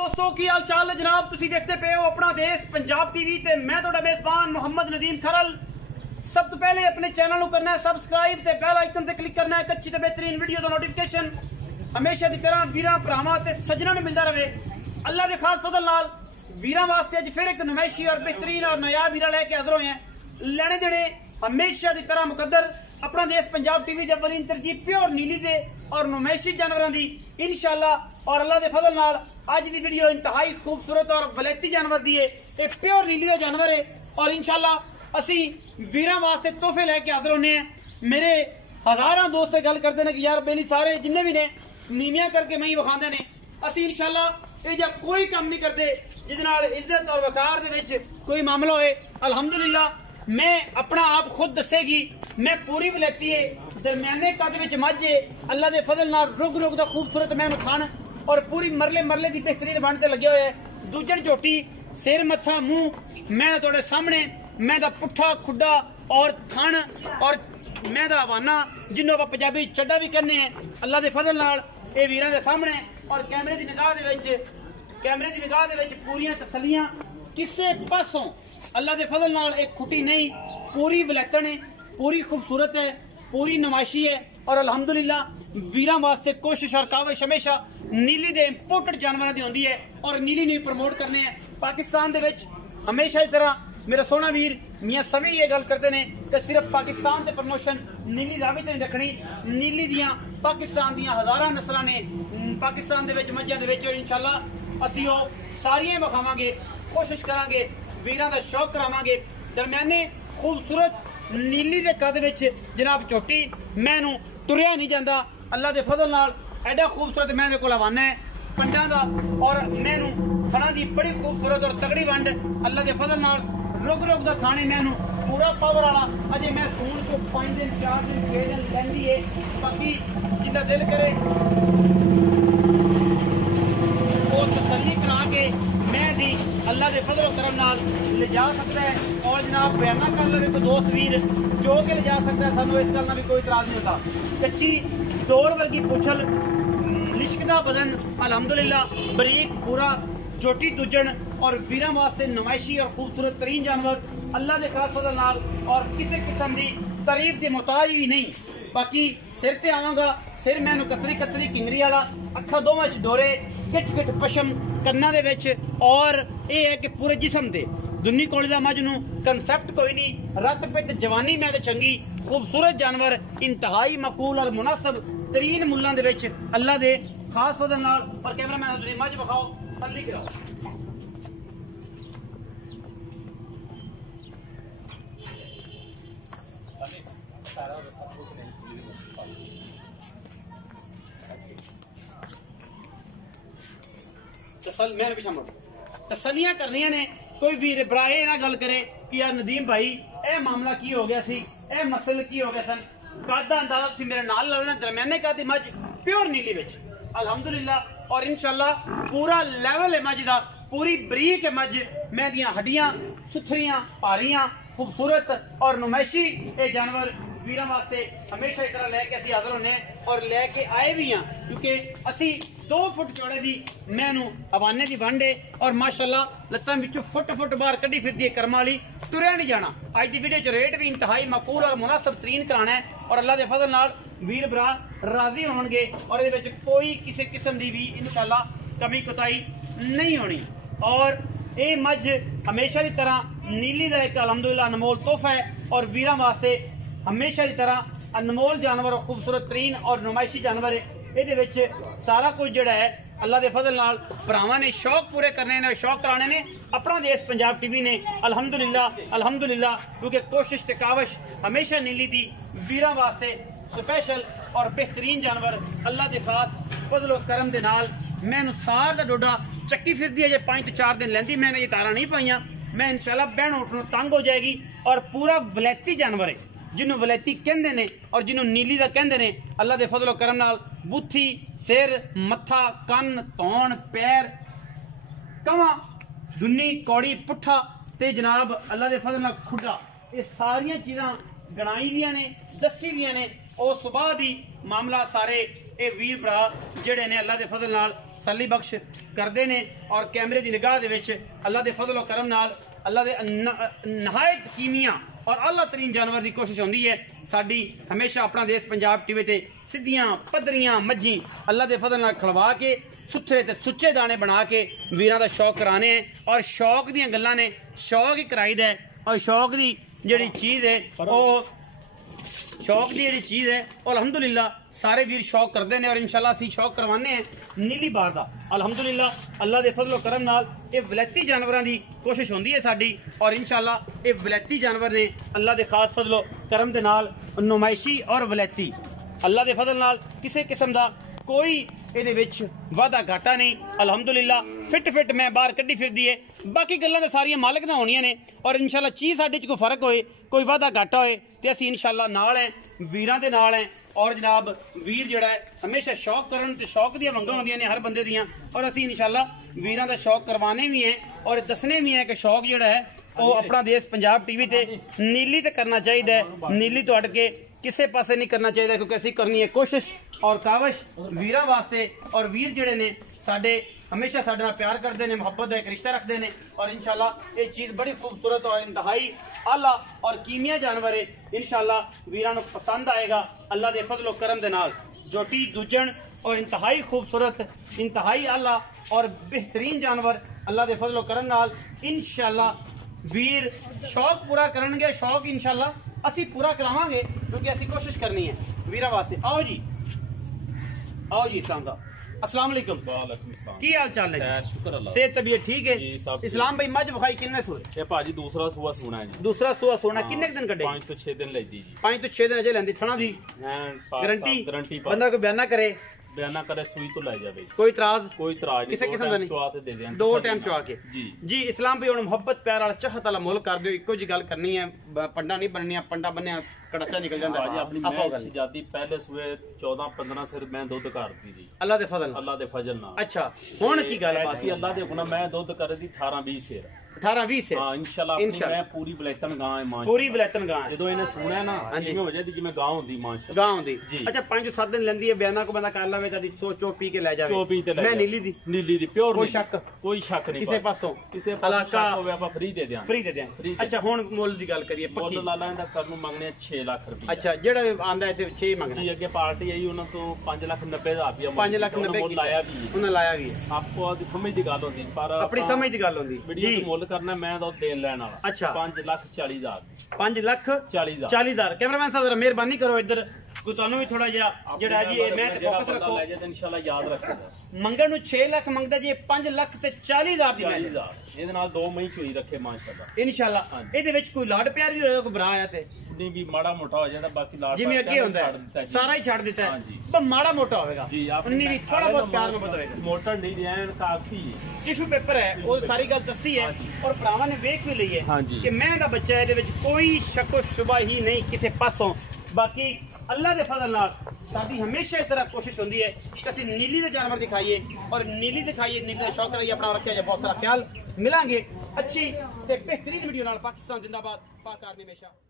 दोस्तों की हाल चाल है जनाब। तुसी देखते पे हो अपना देश पंजाब टीवी ते मैं तोड़ा मेजबान मोहम्मद नदीम खरल। सब तो पहले अपने चैनल को करना है सब्सक्राइब ते बेल आइकन ते क्लिक करना है अच्छी ते बेहतरीन वीडियो का नोटिफिकेशन हमेशा की तरह वीरां भरावां ते सज्जनां नूं मिलता रहे। अल्लाह के खास फजल नाल वीरां वास्ते अज फिर एक नुमाइशी और बेहतरीन और नायाब वीरा लेके हाजिर होए हैं। लेने देने हमेशा की तरह मुकद्दर अपना देश पंजाब टीवी दे अवलीन तरजीह प्योर नीली दे और नुमाइशी जानवरों की इंशाअल्लाह और अल्लाह के फजल नाल आज की वीडियो इंतहाई खूबसूरत और वलैती जानवर दी है। एक प्योर नीली का जानवर है और इंशाअल्लाह असी वीरां वास्ते तोहफे लैके हाजिर होने हैं। मेरे हजारां दोस्त गल करते हैं कि यार बेली सारे जिन्ने भी ने नीवियां करके मैं ही विखाते हैं। असी इंशाअल्लाह ये जा कोई काम नहीं करते जिस नाल इज्जत और वकार दे विच कोई मामला होए। अल्हम्दुलिल्लाह मैं अपना आप खुद दसेगी मैं पूरी वलैती है दरम्याने कद विच मझ है। अल्लाह के फजल नाल रुग रुग दा खूबसूरत मैं खान और पूरी मरले मरले की बेहतरीन बनते लगे हुए है। दूजन झोटी सिर मत्था मुंह मैं थोड़े सामने मैं दा पुट्ठा खुड्डा और थन और मैं दा हवाना जिन्हों आप पंजाबी चड्डा भी कहने हैं। अल्लाह के फजल नाल ये वीरां दे सामने और कैमरे की निगाह दे विच पूरियां तसलियां किसे पासों अल्लाह के फजल नाल एक खुटी नहीं पूरी वलैतन है पूरी खूबसूरत है पूरी नुमाइशी है। और अल्हम्दुलिल्लाह वीरां वास्ते कोशिश और काविश हमेशा नीली दे इंपोर्टेड जानवरों की होती है और नीली नहीं प्रमोट करने हैं। पाकिस्तान दे विच हमेशा इस तरह मेरा सोहना वीर मियाँ सभी ये गल करते हैं कि सिर्फ पाकिस्तान के प्रमोशन नीली रावी नहीं रखनी। नीली दियाँ पाकिस्तान दियाँ हज़ारां नस्लां ने पाकिस्तान दे विच मझां दे विच और इंशाअल्लाह असीं ओह सारियां विखावांगे कोशिश करांगे वीरां दा शौक करावांगे। दरम्याने खूबसूरत नीली के कद विच जनाब चोटी मैनू तुरिया नहीं जाता। अल्लाह के फजल नाल एडा खूबसूरत मैं कोल हवाना है पंडा का और मैनू थणा की बड़ी खूबसूरत और तगड़ी वंड अल्लाह के फजल नाल रुक रुक का थाने मैनू पूरा पावर वाला अजे मैं सून को 5 दिन 4 दिन 6 दिन लैंदी है। बाकी जिंदा दिल करे वो तसल्ली करा के मैं दी अल्लाह के फजल करम नाल ले जा सकता है और जनाब बयाना कर ले कोई दोस्त वीर जो कि ले जा सकता है। सानू इस गल नाल भी कोई इतराज नहीं होता। कच्ची दौर वर्गी पुछल लिशकदा बदन अल्हम्दुलिल्लाह बरीक पूरा चोटी दूजन और वीरां वास्ते नुमाइशी और खूबसूरत तरीन जानवर अल्लाह के खास फजल नाल और किसी किस्म की तारीफ के मोहताज भी नहीं। बाकी सिर ते आवांगा सिर मैनू कतरी कतरी किंगरी वाला अखा दोवां च डोरे गिट गिट पशम कन्ना दे विच और ये है कि पूरे जिसम ते दुन्नी कोली दा मझ नूं कंसैप्ट कोई नहीं रत पित जवानी मैं ते चंगी खूबसूरत जानवर इंतहाई मकबूल और मुनासिब तरीन मुल्लां दे विच अल्लाह दे खास फजल नाल। और कैमरा मैन तुसीं मझ विखाओ तसल्ली कराओ। तसलियां करनियां ने कोई वीर भरा ना गल करे कि यार नदीम भाई ए मामला की हो गया सी ए मसल की हो गया सन कद अंदाजा तुसीं मेरे नाल ला लेना दरम्याने कद मझ प्योर नीली विच अल्हम्दुलिल्लाह और इंशाअल्लाह पूरा लेवल है मझ दा पूरी बरीक है मझ मैं दियां हड्डियां सुथरियां भारियां खूबसूरत और नुमाइशी ये जानवर वीरां वास्ते हमेशा इस तरह लैके असीं हाजिर होने और लैके आए भी हाँ क्योंकि असीं 2 फुट चौड़े की मैनू हवाने की वंड है और माशाअल्लाह लत्तां विचों फुट फुट बाहर कड्डी फिरदी है कर्मा वाली तुरिया नहीं जाना। अज की वीडियो च रेट भी इंतहाई मकबूल और मुनासिब तरीन कराना है और अल्लाह के फजल नाल वीर भरा राजी होणगे और ये कोई किसी किस्म की भी इंशाअल्लाह कमी कोताही नहीं होनी। और ये मझ हमेशा की तरह नीली का एक अलहमदुलिल्लाह अनमोल तोहफा है और वीरां वास्ते हमेशा की तरह अनमोल जानवर और खूबसूरत तरीन और नुमाइशी जानवर है। ये सारा कुछ जोड़ा है अल्लाह के फजल नाल भरावां ने शौक पूरे करने ने शौक कराने ने अपना देश पंजाब टीवी ने अल्हम्दुलिल्लाह क्योंकि कोशिश ते काविश हमेशा नीली दी वीरां वास्ते स्पेशल और बेहतरीन जानवर अल्लाह के खास फजल और करम दे नाल मैनू सार दा डोडा चक्की फिरदी है जे 5 तो 4 दिन लैंदी मैंने ये तारा नहीं पाइया मैं इंशाअल्लाह बहन उठनों तंग हो जाएगी। और पूरा वलैती जानवर है जिन्हों वलैती कहते हैं और जिन्हों नीली का कहते हैं अल्लाह के फजल करम नाल बुथी सिर मत्था कन धौन पैर कवां दुन्नी कौड़ी पुट्ठा ते जनाब अल्लाह के फजल नाल खुड्डा ये सारिया चीज़ां गणाई दियां ने दसी दियां ने और सुबह दी मामला सारे ये वीर भरा जेड़े ने अल्लाह के फजल नाल तसल्ली बख्श करते हैं और कैमरे की निगाह दे विच अल्लाह के फजल करम नाल अल्लाह के नहायत कीमिया और आला तरीन जानवर की कोशिश होती है साडी हमेशा अपना देश पंजाब टीवी ते सीधियां पद्धरियां मज्जी अल्लाह के फजल नाल खलवा के सुथरे ते सुच्चे दाने बना के वीरां दा शौक कराने हैं और शौक दियां गल्लां ने शौक ही कराईदा है और शौक की जिहड़ी चीज़ है वो शौक की जिहड़ी चीज़ है वो अलहमदुलिल्लाह सारे वीर शौक करते हैं और इंशाल्लाह असीं शौक करवाने हैं नीली बार का अलहमदुलिल्लाह अल्लाह के फजलो करम नाल ये वलैती जानवरों की कोशिश होती है साडी और इंशाल्लाह ये वलैती जानवर ने अल्लाह के खास फजलो करम के नाल नुमाइशी और वलैती अल्लाह के फजल नाल किसी किस्म का कोई ਇਹਦੇ ਵਿੱਚ ਵਾਧਾ ਘਾਟਾ ਨਹੀਂ ਅਲਹਮਦੁਲਿल्लाह ਫਿਟ ਮੈਂ ਬਾਹਰ ਕੱਢੀ ਫਿਰਦੀ ਹੈ ਬਾਕੀ ਗੱਲਾਂ ਤਾਂ ਸਾਰੀਆਂ ਮਾਲਕ ਦੀਆਂ ਹੋਣੀਆਂ ਨੇ ਔਰ ਇਨਸ਼ਾਅੱਲਾ ਚੀਜ਼ ਸਾਡੇ 'ਚ ਕੋਈ ਫਰਕ ਹੋਏ ਕੋਈ ਵਾਧਾ ਘਾਟਾ ਹੋਏ ਤੇ ਅਸੀਂ ਇਨਸ਼ਾਅੱਲਾ ਨਾਲ ਹੈ ਵੀਰਾਂ ਦੇ ਨਾਲ ਹੈ ਔਰ ਜਨਾਬ ਵੀਰ ਜਿਹੜਾ ਹੈ ਹਮੇਸ਼ਾ ਸ਼ੌਕ ਕਰਨ ਤੇ ਸ਼ੌਕ ਦੀਆਂ ਮੰਗਾਂ ਹੁੰਦੀਆਂ ਨੇ ਹਰ ਬੰਦੇ ਦੀਆਂ ਔਰ ਅਸੀਂ ਇਨਸ਼ਾਅੱਲਾ ਵੀਰਾਂ ਦਾ ਸ਼ੌਕ ਕਰਵਾਣੇ ਵੀ ਹੈ ਔਰ ਦੱਸਣੇ ਵੀ ਹੈ ਕਿ ਸ਼ੌਕ ਜਿਹੜਾ ਹੈ ਉਹ ਆਪਣਾ ਦੇਸ਼ ਪੰਜਾਬ ਟੀਵੀ ਤੇ ਨੀਲੀ ਤੇ ਕਰਨਾ ਚਾਹੀਦਾ ਹੈ ਨੀਲੀ ਤੋਂ ਹਟ ਕੇ किसी पासे नहीं करना चाहिए क्योंकि असी करनी है कोशिश और काविश वीरां वास्ते और वीर जिहड़े ने साडे हमेशा साडे नाल प्यार करते हैं मुहब्बत का एक रिश्ता रखते हैं और इंशाल्लाह ये चीज़ बड़ी खूबसूरत और इंतहाई आला और कीमिया जानवर है इंशाल्लाह वीरां नूं पसंद आएगा अल्लाह के फजलो करम दे नाल जोटी दूजन और इंतहाई खूबसूरत इंतहाई आला और बेहतरीन जानवर अल्लाह के फजलो करम नाल इंशाल्लाह वीर शौक पूरा करनगे शौक इंशाल्लाह असी पूरा करावांगे क्योंकि असी कोशिश करनी है वीरा वास्ते आओ जी इस्लाम दा अस्सलाम वालेकुम की हाल चाल है शुक्र अल्लाह सेहत तबीयत ठीक है इस्लाम भाई मझ विखाई किन्ने सूर ये भाजी दूसरा सुआ सोना है जी दूसरा सुआ सोना किन्ने दिन कड्डे 5 तो 6 दिन लेदी जी 5 तो 6 दिन अजे लेंदी थणा दी गारंटी बंदा कोई बयाना करे बयाना करे सुई तो ले जावे कोई इतराज नहीं किसी किस्म दा नहीं चुआ ते दे दें दो टाइम चुआ के जी इस्लाम भाई हुण मोहब्बत प्यार वाला चाहत वाला मुल कर दियो इक्को जी गल करनी है पंडा नहीं बननी पंडा बनया कड़ाचा निकल जांदा भाजी अपनी मैं आजादी पहले सुए 14-15 सिर मैं दूध करती जी अल्लाह दे फजल नाल अच्छा हुण की गल बात है अल्लाह दे हुक्म मैं दूध कर दी 18-20 सिर 18-20 से हां इंशाल्लाह मैं पूरी बलैतन गां है मां पूरी बलैतन गां जदों इन्हें सुनया ना जिवें हो जाती जिवें गां होंदी माशाअल्लाह गां होंदी अच्छा 5-7 दिन लेंदी है बयाना को बंदा कर लावे तादी चो पी के ले जावे चो पी ते ले मैं नीली दी प्योर कोई शक नहीं किसे पासों किसे पासों होवे आपा फ्री दे दें अच्छा हुण मुल दी गल करिए पक्की मुल लाला दा करनु मंगने 6 लाख रुपया अच्छा जेड़ा आंदा है ते 6 मंगना जी अगे पार्टी आई उन्हां तो 5,90,000 रुपया 5,90,000 लाया भी उन्हां लाया भी आपको आदी समझ दी गल होंदी पर अपनी समझ दी गल होंदी वीडियो दा मुल करना मैं तो देन लेना वाला अच्छा 5,40,000 5,40,000 कैमरामैन साहब जरा मेहरबानी करो इधर को तानू भी थोड़ा जिहा जेड़ा जी मैं ते फोकस रखो ले जाए इंशाल्लाह याद रखेगा मंगण नु 6 लाख मंगदा जी 5,40,000 दी मैं ਇਹਦੇ ਨਾਲ 2 ਮਹੀਂ ਚੋਈ ਰੱਖੇ ਮਾਸ਼ਾਅੱਲਾ इंशाल्लाह ਇਹਦੇ ਵਿੱਚ ਕੋਈ ਲਾਡ ਪਿਆਰ ਵੀ ਹੋਏਗਾ ਕੋਈ ਭਰਾ ਆਇਆ ਤੇ ਨਹੀਂ ਵੀ ਮਾੜਾ ਮੋਟਾ ਹੋ ਜਾਂਦਾ ਬਾਕੀ ਲਾਡ ਜਿਵੇਂ ਅੱਗੇ ਹੁੰਦਾ ਸਾਰਾ ਹੀ ਛੱਡ ਦਿੱਤਾ ਹੈ ਪਰ ਮਾੜਾ ਮੋਟਾ ਹੋਵੇਗਾ ਜੀ ਆਪਣੀ ਵੀ ਥੋੜਾ ਬਹੁਤ ਪਿਆਰ ਮੁਹੱਬਤ ਹੋਏਗਾ ਮੋਟਾ ਨਹੀਂ ਰਹਿਣ ਕਾਗਜ਼ੀ ਟਿਸ਼ੂ ਪੇਪਰ ਹੈ ਉਹ ਸਾਰੀ ਗੱਲ ਦੱਸੀ ਹੈ ਔਰ ਭਰਾਵਾਂ ਨੇ ਵੇਖ ਵੀ ਲਈ ਹੈ ਕਿ ਮੈਂ ਦਾ ਬੱਚਾ ਇਹਦੇ ਵਿੱਚ ਕੋਈ ਸ਼ੱਕ ਸ਼ੁਬਾ ਹੀ ਨਹੀਂ ਕਿਸੇ ਪਾਸੋਂ ਬਾਕੀ अल्लाह के फजल नाल साडी हमेशा इस तरह कोशिश होती है कि असीं नीली के जानवर दिखाइए और नीली दिखाइए नीली का शौक कराइए अपना रखिए बहुत सारा ख्याल मिलांगे अच्छी ते बेहतरीन वीडियो नाल पाकिस्तान जिंदाबाद पाक आर्मी हमेशा